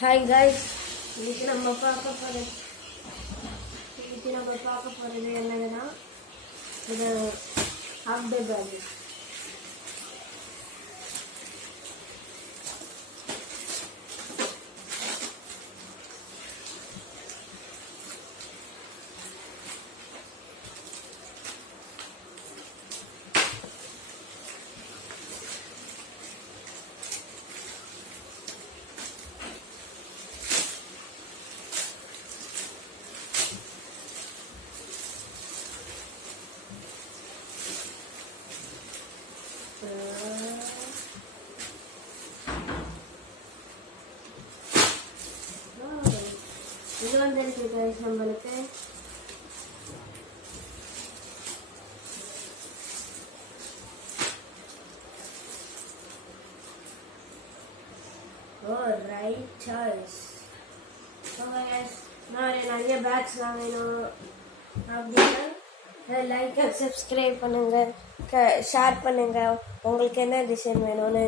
Hi guys, இன்னைக்கு நம்ம பார்க்க போகிறது என்னதுன்னா இது ஹாஃப் டே பேக். இது வந்துருக்கு கைஸ் நம்மளுக்கு. Right choice. நிறைய பேக்ஸ்லாம் வேணும் அப்படின்னா லைக் சப்ஸ்கிரைப் பண்ணுங்க, ஷேர் பண்ணுங்க. உங்களுக்கு என்ன டிசைன் வேணும்னு